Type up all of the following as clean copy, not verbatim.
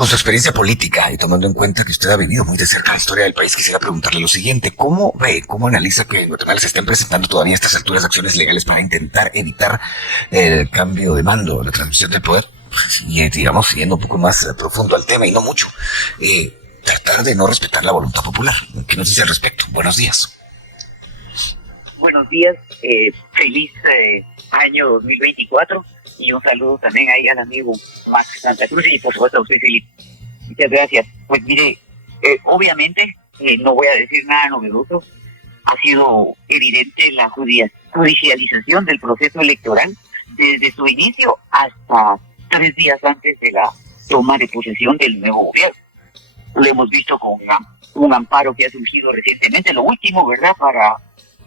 Con su experiencia política y tomando en cuenta que usted ha vivido muy de cerca la historia del país, quisiera preguntarle lo siguiente. ¿Cómo ve, cómo analiza que en Guatemala se estén presentando todavía a estas alturas acciones legales para intentar evitar el cambio de mando, la transmisión del poder? Y digamos, siguiendo un poco más profundo al tema y no mucho, tratar de no respetar la voluntad popular. ¿Qué nos dice al respecto? Buenos días. Buenos días, feliz año 2024 y un saludo también ahí al amigo Max Santa Cruz y por supuesto a usted, Felipe. Muchas gracias. Pues mire, obviamente no voy a decir nada novedoso. Ha sido evidente la judicialización del proceso electoral desde su inicio hasta 3 días antes de la toma de posesión del nuevo gobierno. Lo hemos visto con un amparo que ha surgido recientemente, lo último, ¿verdad?, para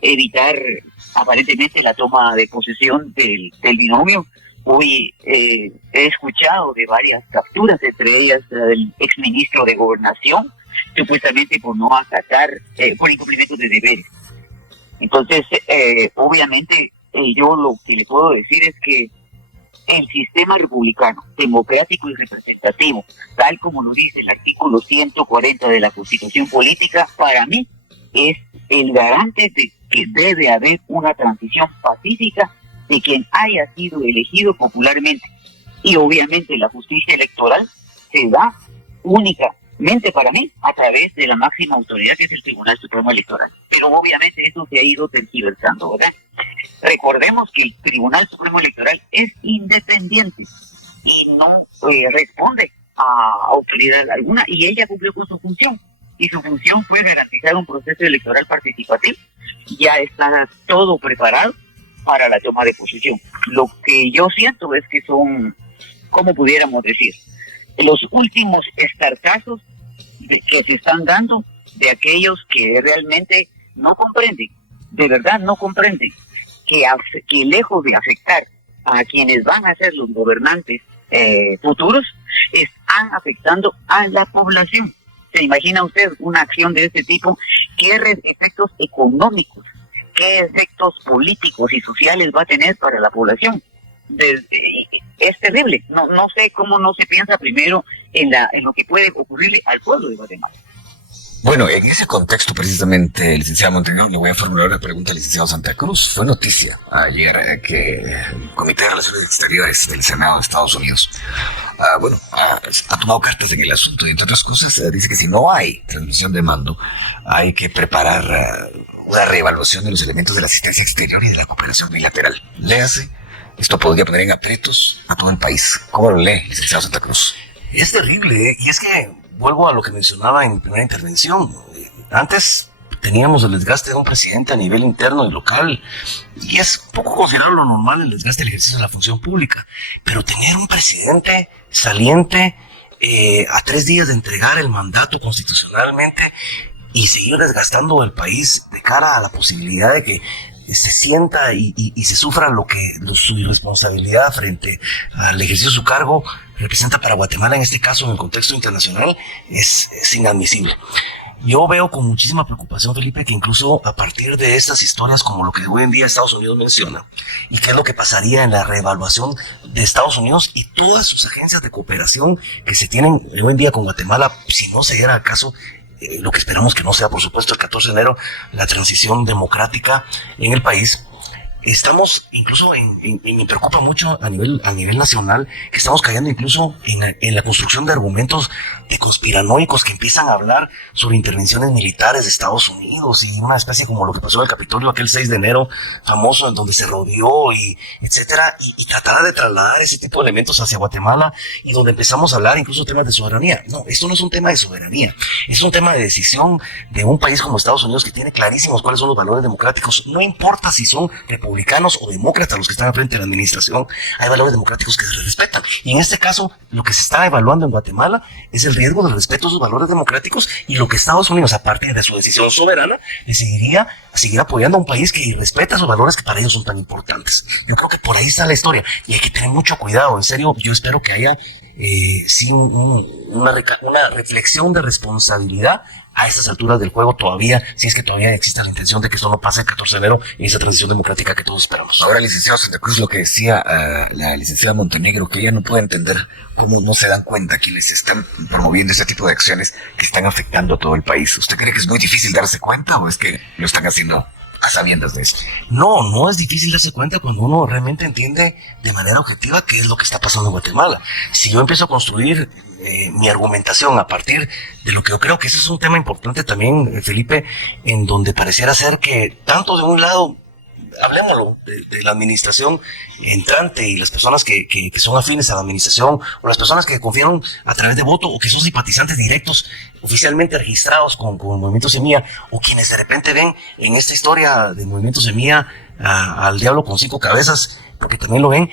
evitar aparentemente la toma de posesión del binomio. Hoy he escuchado de varias capturas, entre ellas del exministro de Gobernación, supuestamente por no acatar, por incumplimiento de deberes. Entonces, obviamente, yo lo que le puedo decir es que el sistema republicano, democrático y representativo, tal como lo dice el artículo 140 de la Constitución Política, para mí es el garante de que debe haber una transición pacífica de quien haya sido elegido popularmente. Y obviamente la justicia electoral se da únicamente para mí a través de la máxima autoridad, que es el Tribunal Supremo Electoral. Pero obviamente eso se ha ido tergiversando, ¿verdad? Recordemos que el Tribunal Supremo Electoral es independiente y no responde a autoridad alguna, y ella cumplió con su función. Y su función fue garantizar un proceso electoral participativo. Ya está todo preparado para la toma de posesión. Lo que yo siento es que son, ¿cómo pudiéramos decir?, los últimos estartazos que se están dando de aquellos que realmente no comprenden, de verdad no comprenden, que lejos de afectar a quienes van a ser los gobernantes futuros, están afectando a la población. ¿Se imagina usted una acción de este tipo? ¿Qué efectos económicos, qué efectos políticos y sociales va a tener para la población? Es terrible. No sé cómo no se piensa primero en lo que puede ocurrirle al pueblo de Guatemala. Bueno, en ese contexto precisamente, licenciado Montenegro, le voy a formular una pregunta al licenciado Santa Cruz. Fue noticia ayer que el Comité de Relaciones Exteriores del Senado de Estados Unidos ha tomado cartas en el asunto y, entre otras cosas, dice que si no hay transmisión de mando, hay que preparar una reevaluación de los elementos de la asistencia exterior y de la cooperación bilateral. Léase, esto podría poner en aprietos a todo el país. ¿Cómo lo lee, licenciado Santa Cruz? Es terrible, y es que vuelvo a lo que mencionaba en mi primera intervención. Antes teníamos el desgaste de un presidente a nivel interno y local, y es poco considerable lo normal el desgaste del ejercicio de la función pública. Pero tener un presidente saliente a 3 días de entregar el mandato constitucionalmente y seguir desgastando el país de cara a la posibilidad de que se sienta y se sufra su irresponsabilidad frente al ejercicio de su cargo representa para Guatemala, en este caso en el contexto internacional, es inadmisible. Yo veo con muchísima preocupación, Felipe, que incluso a partir de estas historias como lo que hoy en día Estados Unidos menciona, y qué es lo que pasaría en la reevaluación de Estados Unidos y todas sus agencias de cooperación que se tienen hoy en día con Guatemala, si no se diera caso, lo que esperamos que no sea, por supuesto, el 14 de enero, la transición democrática en el país. Estamos incluso me preocupa mucho a nivel nacional, que estamos cayendo incluso en la construcción de argumentos de conspiranoicos que empiezan a hablar sobre intervenciones militares de Estados Unidos y una especie como lo que pasó en el Capitolio aquel 6 de enero famoso, en donde se rodeó y etcétera, y tratar de trasladar ese tipo de elementos hacia Guatemala, y donde empezamos a hablar incluso temas de soberanía. No, esto no es un tema de soberanía, es un tema de decisión de un país como Estados Unidos, que tiene clarísimos cuáles son los valores democráticos. No importa si son republicanos o demócratas los que están al frente de la administración, hay valores democráticos que se respetan. Y en este caso, lo que se está evaluando en Guatemala es el riesgo del respeto a sus valores democráticos, y lo que Estados Unidos, a partir de su decisión soberana, decidiría seguir apoyando a un país que respeta esos valores que para ellos son tan importantes. Yo creo que por ahí está la historia, y hay que tener mucho cuidado. En serio, yo espero que haya una reflexión de responsabilidad a estas alturas del juego todavía, si es que todavía existe la intención de que esto no pase el 14 de enero y esa transición democrática que todos esperamos. Ahora, licenciado Santa Cruz, lo que decía la licenciada Montenegro, que ella no puede entender cómo no se dan cuenta quienes están promoviendo este tipo de acciones que están afectando a todo el país. ¿Usted cree que es muy difícil darse cuenta o es que lo están haciendo a sabiendas de esto? No es difícil darse cuenta cuando uno realmente entiende de manera objetiva qué es lo que está pasando en Guatemala. Si yo empiezo a construir mi argumentación a partir de lo que yo creo que ese es un tema importante también, Felipe, en donde pareciera ser que tanto de un lado, hablemoslo, de la administración entrante y las personas que son afines a la administración o las personas que confían a través de voto o que son simpatizantes directos oficialmente registrados con Movimiento Semilla o quienes de repente ven en esta historia de Movimiento Semilla al diablo con 5 cabezas, porque también lo ven.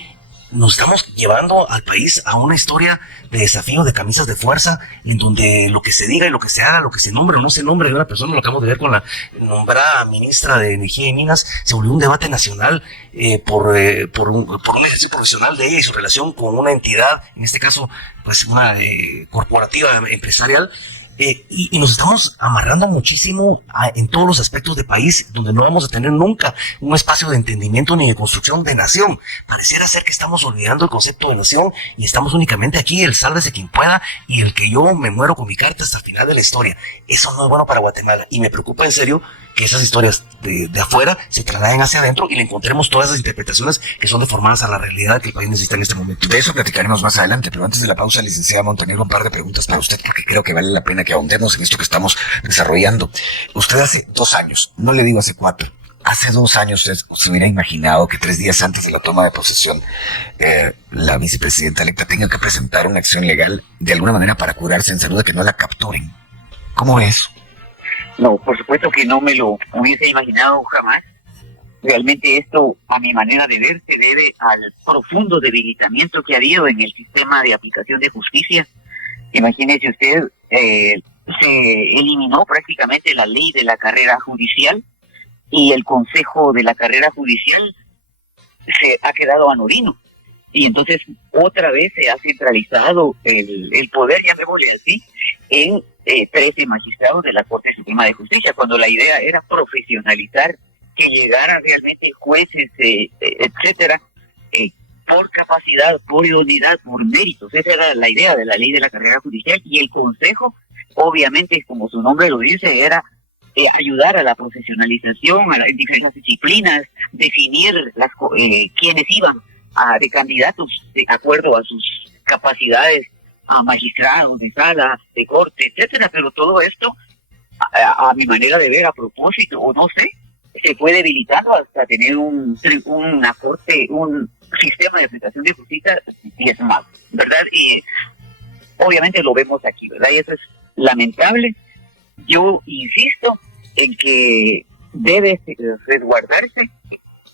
Nos estamos llevando al país a una historia de desafío de camisas de fuerza, en donde lo que se diga y lo que se haga, lo que se nombre o no se nombre de una persona, lo acabamos de ver con la nombrada ministra de Energía y Minas, se volvió un debate nacional por un ejercicio profesional de ella y su relación con una entidad, en este caso, pues una corporativa empresarial. Y nos estamos amarrando muchísimo en todos los aspectos del país, donde no vamos a tener nunca un espacio de entendimiento ni de construcción de nación. Pareciera ser que estamos olvidando el concepto de nación y estamos únicamente aquí el sálvese quien pueda y el que yo me muero con mi carta hasta el final de la historia. Eso no es bueno para Guatemala y me preocupa en serio que esas historias de afuera se trasladen hacia adentro y le encontremos todas esas interpretaciones que son deformadas a la realidad que el país necesita en este momento. De eso platicaremos más adelante, pero antes de la pausa, licenciada Montenegro, un par de preguntas para usted, porque creo que vale la pena que ahondemos en esto que estamos desarrollando. Usted hace 2 años, no le digo hace 4, hace 2 años se hubiera imaginado que 3 días antes de la toma de posesión, la vicepresidenta electa tenga que presentar una acción legal de alguna manera para curarse en salud de que no la capturen. ¿Cómo es? No, por supuesto que no me lo hubiese imaginado jamás. Realmente esto, a mi manera de ver, se debe al profundo debilitamiento que ha habido en el sistema de aplicación de justicia. Imagínese usted, se eliminó prácticamente la ley de la carrera judicial y el consejo de la carrera judicial se ha quedado anodino. Y entonces otra vez se ha centralizado el poder, llamémosle así, en 13 magistrados de la Corte Suprema de Justicia, cuando la idea era profesionalizar, que llegaran realmente jueces, etcétera, por capacidad, por idoneidad, por méritos. Esa era la idea de la ley de la carrera judicial. Y el Consejo, obviamente, como su nombre lo dice, era ayudar a la profesionalización, en diferentes disciplinas, definir quiénes iban de candidatos de acuerdo a sus capacidades, a magistrados de sala, de corte, etcétera. Pero todo esto, a mi manera de ver, a propósito, o no sé, se fue debilitando hasta tener una corte, un sistema de aplicación de justicia diezmado, ¿verdad? Y obviamente lo vemos aquí, ¿verdad? Y eso es lamentable. Yo insisto en que debe resguardarse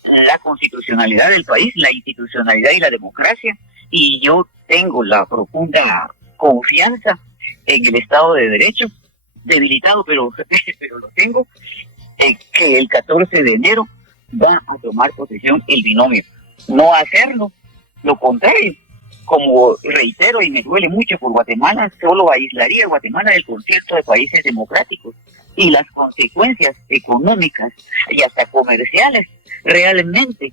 la constitucionalidad del país, la institucionalidad y la democracia, y yo tengo la profunda confianza en el Estado de Derecho, debilitado, pero lo tengo, que el 14 de enero va a tomar posesión el binomio. No hacerlo, lo contrario, como reitero y me duele mucho por Guatemala, solo aislaría a Guatemala del concierto de países democráticos, y las consecuencias económicas y hasta comerciales realmente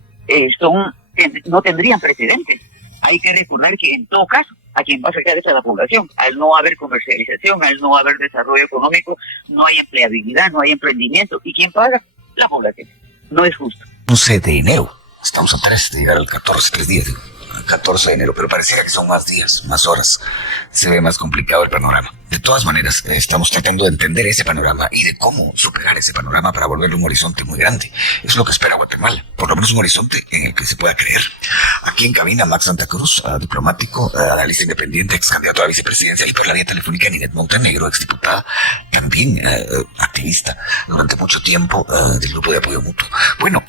no tendrían precedentes. Hay que recordar que en todo caso, a quien va a afectar es a la población. Al no haber comercialización, al no haber desarrollo económico, no hay empleabilidad, no hay emprendimiento. ¿Y quién paga? La población. No es justo. 11 de enero. Estamos a 3 de llegar al 14, 3 días, digo. 14 de enero, pero pareciera que son más días, más horas. Se ve más complicado el panorama. De todas maneras, estamos tratando de entender ese panorama y de cómo superar ese panorama para volverlo un horizonte muy grande. Es lo que espera Guatemala, por lo menos un horizonte en el que se pueda creer. Aquí en cabina, Max Santa Cruz, diplomático, analista independiente, ex candidato a vicepresidencia, y por la vía telefónica Ninette Montenegro, exdiputada, también activista durante mucho tiempo del Grupo de Apoyo Mutuo. Bueno,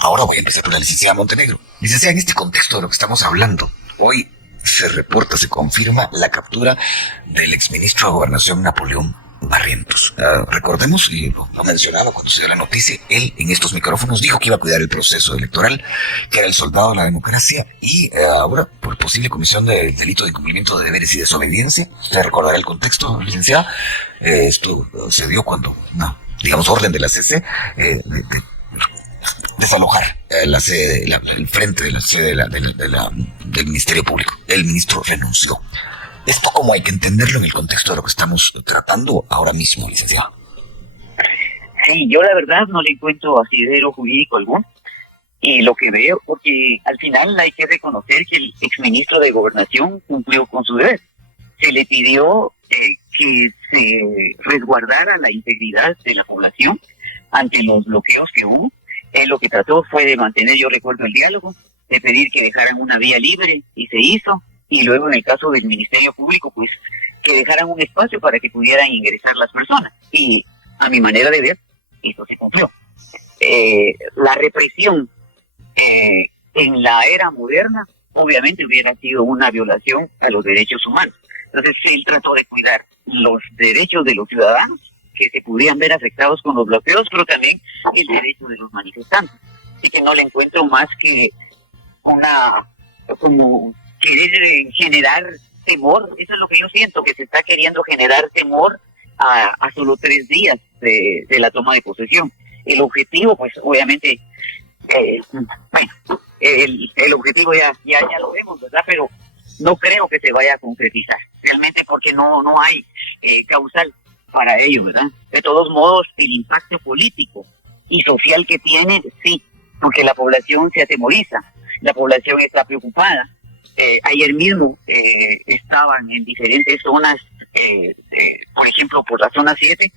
ahora voy a empezar por la licenciada Montenegro. Licenciada, en este contexto de lo que estamos hablando, hoy se reporta, se confirma la captura del exministro de Gobernación Napoleón Barrientos. Recordemos, y lo mencionaba cuando se dio la noticia, él en estos micrófonos dijo que iba a cuidar el proceso electoral, que era el soldado de la democracia, y ahora, por posible comisión de delito de incumplimiento de deberes y desobediencia, usted recordará el contexto, licenciada, esto se dio cuando, digamos, orden de la CC, de desalojar la sede, el frente de la sede del Ministerio Público. El ministro renunció. ¿Esto cómo hay que entenderlo en el contexto de lo que estamos tratando ahora mismo, licenciado? Sí, yo la verdad no le encuentro asidero jurídico alguno. Y lo que veo, porque al final hay que reconocer que el exministro de Gobernación cumplió con su deber. Se le pidió que se resguardara la integridad de la población ante los bloqueos que hubo. Él lo que trató fue de mantener, yo recuerdo el diálogo, de pedir que dejaran una vía libre, y se hizo. Y luego en el caso del Ministerio Público, pues que dejaran un espacio para que pudieran ingresar las personas. Y a mi manera de ver, esto se cumplió. La represión en la era moderna obviamente hubiera sido una violación a los derechos humanos. Entonces él trató de cuidar los derechos de los ciudadanos que se pudieran ver afectados con los bloqueos, pero también el derecho de los manifestantes. Así que no le encuentro más que como querer generar temor. Eso es lo que yo siento, que se está queriendo generar temor a solo 3 días de la toma de posesión. El objetivo, pues obviamente, el objetivo ya lo vemos, ¿verdad? Pero no creo que se vaya a concretizar, realmente, porque no hay causal para ello, ¿verdad? De todos modos, el impacto político y social que tiene, sí, porque la población se atemoriza, la población está preocupada. Ayer mismo estaban en diferentes zonas, por ejemplo, por la zona 7,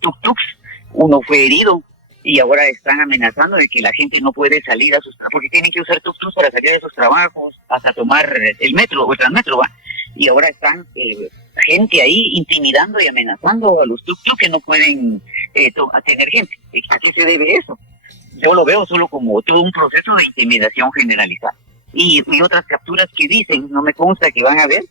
tuk-tuks, uno fue herido, y ahora están amenazando de que la gente no puede salir a sus trabajos, porque tienen que usar tuk-tuks para salir de sus trabajos, hasta tomar el metro o el transmetro, ¿va? Y ahora están gente ahí intimidando y amenazando a los tuk-tuks que no pueden tener gente. ¿A qué se debe eso? Yo lo veo solo como todo un proceso de intimidación generalizada. Y otras capturas que dicen, no me consta que van a ver,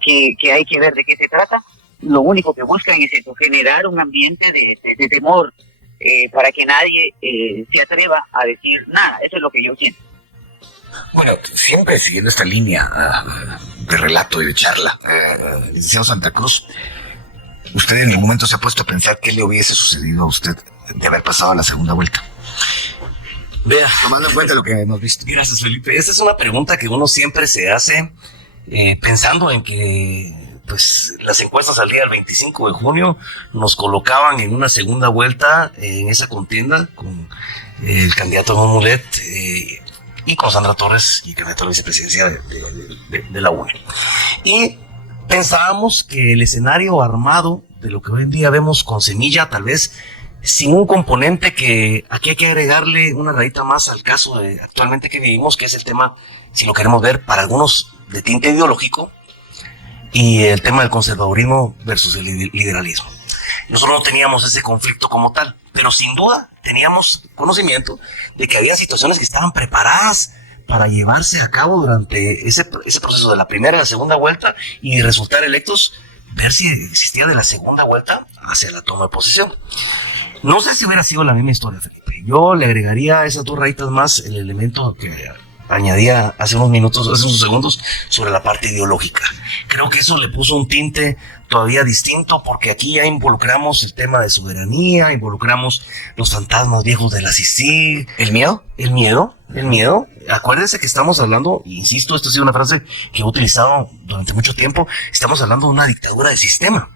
que hay que ver de qué se trata. Lo único que buscan es eso, generar un ambiente de temor, para que nadie se atreva a decir nada. Eso es lo que yo siento. Bueno, siempre siguiendo esta línea de relato y de charla, licenciado Santa Cruz, ¿usted en algún momento se ha puesto a pensar qué le hubiese sucedido a usted de haber pasado a la segunda vuelta? Vea, tomando en cuenta lo que hemos visto. Gracias, Felipe. Esta es una pregunta que uno siempre se hace pensando en que pues las encuestas al día del 25 de junio nos colocaban en una segunda vuelta en esa contienda con el candidato Edmundo Mulet y con Sandra Torres y candidato a la vicepresidencia de la UNE. Y pensábamos que el escenario armado de lo que hoy en día vemos con semilla, tal vez sin un componente que aquí hay que agregarle una rayita más al caso de actualmente que vivimos, que es el tema, si lo queremos ver, para algunos de tinte ideológico, y el tema del conservadurismo versus el liberalismo. Nosotros no teníamos ese conflicto como tal, pero sin duda teníamos conocimiento de que había situaciones que estaban preparadas para llevarse a cabo durante ese proceso de la primera y la segunda vuelta y resultar electos, ver si existía de la segunda vuelta hacia la toma de posesión. No sé si hubiera sido la misma historia, Felipe. Yo le agregaría a esas 2 rayitas más el elemento que añadía hace unos segundos, sobre la parte ideológica. Creo que eso le puso un tinte todavía distinto, porque aquí ya involucramos el tema de soberanía, involucramos los fantasmas viejos de la CICIG. ¿El miedo? El miedo. Acuérdense que estamos hablando, insisto, esta ha sido una frase que he utilizado durante mucho tiempo, estamos hablando de una dictadura de sistema.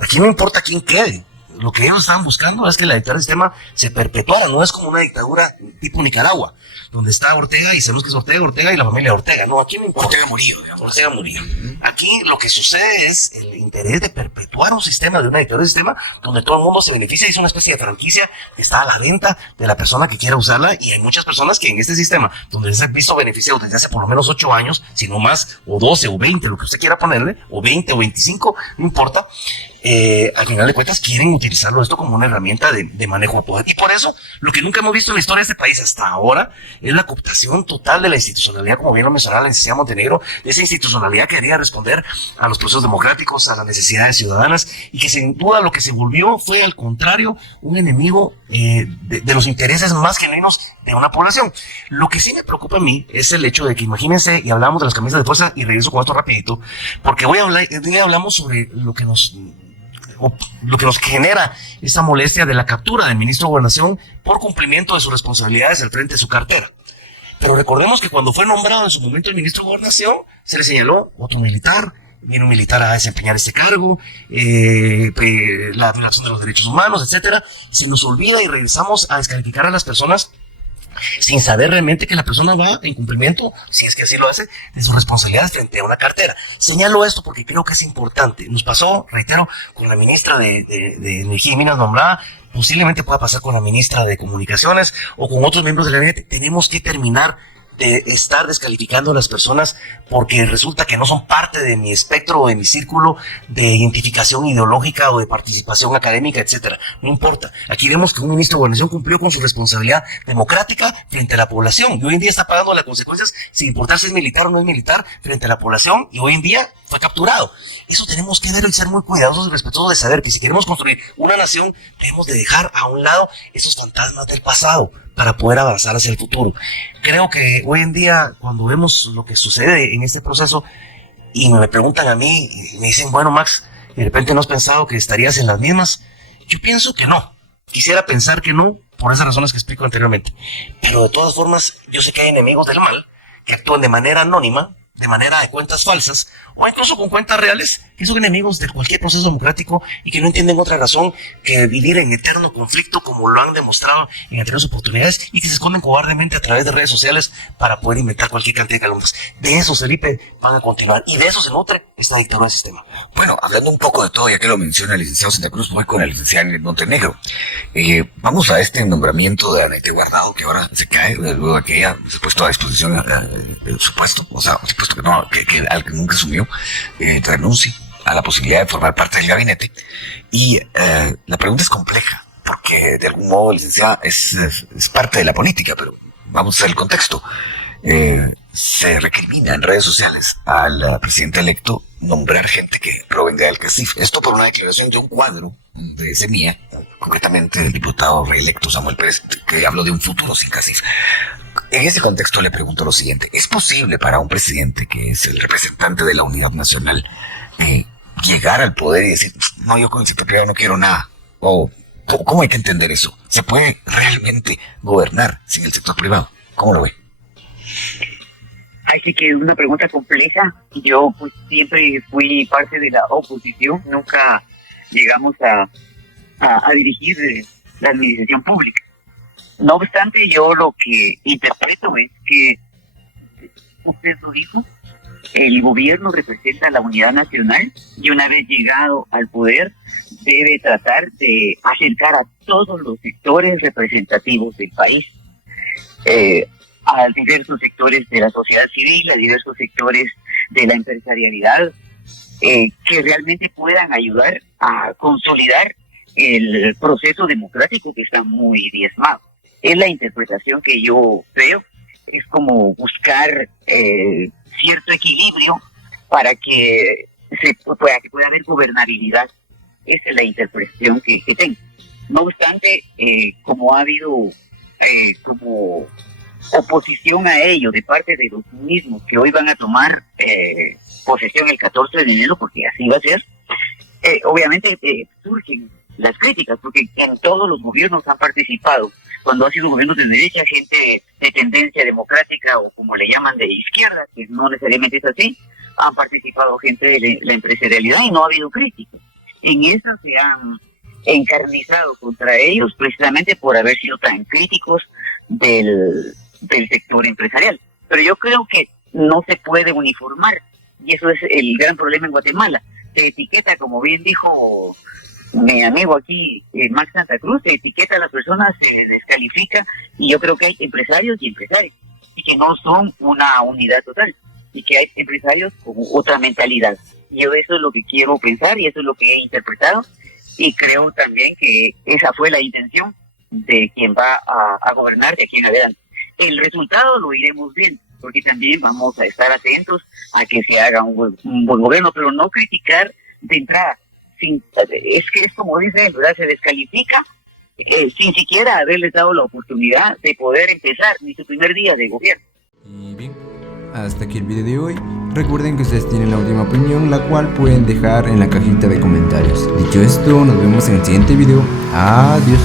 Aquí no importa quién quede. Lo que ellos estaban buscando es que la dictadura del sistema se perpetuara, no es como una dictadura tipo Nicaragua, donde está Ortega y sabemos que es Ortega y la familia Ortega. No, aquí no importa. Ortega murió, digamos. Ortega murió. Aquí lo que sucede es el interés de perpetuar un sistema de una dictadura de sistema donde todo el mundo se beneficia, y es una especie de franquicia que está a la venta de la persona que quiera usarla, y hay muchas personas que en este sistema, donde se han visto beneficiados desde hace por lo menos 8 años, si no más, o 12 o 20, lo que usted quiera ponerle, o 20 o 25, no importa, al final de cuentas quieren utilizarlo esto como una herramienta de manejo de poder. Y por eso, lo que nunca hemos visto en la historia de este país hasta ahora es la cooptación total de la institucionalidad, como bien lo mencionaba la licenciada Montenegro, de esa institucionalidad que quería responder a los procesos democráticos, a las necesidades ciudadanas, y que sin duda lo que se volvió fue, al contrario, un enemigo de los intereses más genuinos de una población. Lo que sí me preocupa a mí es el hecho de que, imagínense, y hablamos de las camisas de fuerza, y regreso con esto rapidito, porque hoy hablamos sobre lo que nos genera esa molestia de la captura del ministro de Gobernación por cumplimiento de sus responsabilidades al frente de su cartera. Pero recordemos que cuando fue nombrado en su momento el ministro de Gobernación, se le señaló otro militar, viene un militar a desempeñar este cargo, la violación de los derechos humanos, etcétera. Se nos olvida y regresamos a descalificar a las personas sin saber realmente que la persona va en cumplimiento, si es que así lo hace, de sus responsabilidades frente a una cartera. Señalo esto porque creo que es importante. Nos pasó, reitero, con la ministra de Energía y Minas nombrada, posiblemente pueda pasar con la ministra de Comunicaciones o con otros miembros del gabinete. Tenemos que terminar de estar descalificando a las personas porque resulta que no son parte de mi espectro o de mi círculo de identificación ideológica o de participación académica, etcétera. No importa. Aquí vemos que un ministro de Gobernación cumplió con su responsabilidad democrática frente a la población y hoy en día está pagando las consecuencias sin importar si es militar o no es militar frente a la población, y hoy en día fue capturado. Eso tenemos que ver y ser muy cuidadosos y respetuosos de saber que si queremos construir una nación, tenemos de dejar a un lado esos fantasmas del pasado para poder avanzar hacia el futuro. Creo que hoy en día, cuando vemos lo que sucede en este proceso y me preguntan a mí y me dicen, bueno, Max, ¿de repente no has pensado que estarías en las mismas? Yo pienso que no. Quisiera pensar que no, por esas razones que explico anteriormente. Pero de todas formas, yo sé que hay enemigos del mal que actúan de manera anónima, de manera de cuentas falsas, o incluso con cuentas reales, que son enemigos de cualquier proceso democrático y que no entienden otra razón que vivir en eterno conflicto, como lo han demostrado en anteriores oportunidades, y que se esconden cobardemente a través de redes sociales para poder inventar cualquier cantidad de calumnias. De eso, Felipe, van a continuar, y de eso se nutre esta dictadura del sistema. Bueno, hablando un poco de todo, ya que lo menciona el licenciado Santa Cruz, voy con el licenciado Montenegro. Vamos a este nombramiento de Anete Guardado, que ahora se cae luego de que ella se ha puesto a disposición su puesto, o sea, su puesto que al que nunca asumió, renuncie a la posibilidad de formar parte del gabinete. Y la pregunta es compleja, porque de algún modo, licenciada, es parte de la política, pero vamos a ver el contexto. Se recrimina en redes sociales al presidente electo nombrar gente que provenga del CACIF. Esto por una declaración de un cuadro de Semilla, concretamente del diputado reelecto Samuel Pérez, que habló de un futuro sin CACIF. En ese contexto le pregunto lo siguiente: ¿es posible para un presidente que es el representante de la unidad nacional llegar al poder y decir, no, yo con el sector privado no quiero nada? ¿O cómo hay que entender eso? ¿Se puede realmente gobernar sin el sector privado? ¿Cómo lo ve? Así que es una pregunta compleja. Yo pues siempre fui parte de la oposición, nunca llegamos a dirigir la administración pública. No obstante, yo lo que interpreto es que, usted lo dijo, el gobierno representa la unidad nacional y una vez llegado al poder debe tratar de acercar a todos los sectores representativos del país, a diversos sectores de la sociedad civil, a diversos sectores de la empresarialidad, que realmente puedan ayudar a consolidar el proceso democrático que está muy diezmado. Es la interpretación que yo veo, es como buscar cierto equilibrio para que pueda haber gobernabilidad. Esa es la interpretación que tengo. No obstante, como ha habido como oposición a ello de parte de los mismos que hoy van a tomar posesión el 14 de enero, porque así va a ser, obviamente surgen las críticas, porque en todos los gobiernos han participado, cuando ha sido gobiernos de derecha, gente de tendencia democrática o como le llaman de izquierda, que no necesariamente es así, han participado gente de la empresarialidad y no ha habido críticas. En eso se han encarnizado contra ellos precisamente por haber sido tan críticos del sector empresarial. Pero yo creo que no se puede uniformar, y eso es el gran problema en Guatemala. Se etiqueta, como bien dijo mi amigo aquí, Max Santa Cruz, se etiqueta a las personas, se descalifica, y yo creo que hay empresarios y empresarios, y que no son una unidad total, y que hay empresarios con otra mentalidad. Yo eso es lo que quiero pensar y eso es lo que he interpretado, y creo también que esa fue la intención de quien va a gobernar de aquí en adelante. El resultado lo iremos viendo, porque también vamos a estar atentos a que se haga un buen gobierno, pero no criticar de entrada. Es que es como dice él, ¿verdad? Se descalifica sin siquiera haberles dado la oportunidad de poder empezar ni su primer día de gobierno. Y bien, hasta aquí el video de hoy. Recuerden que ustedes tienen la última opinión, la cual pueden dejar en la cajita de comentarios. Dicho esto, nos vemos en el siguiente video. Adiós.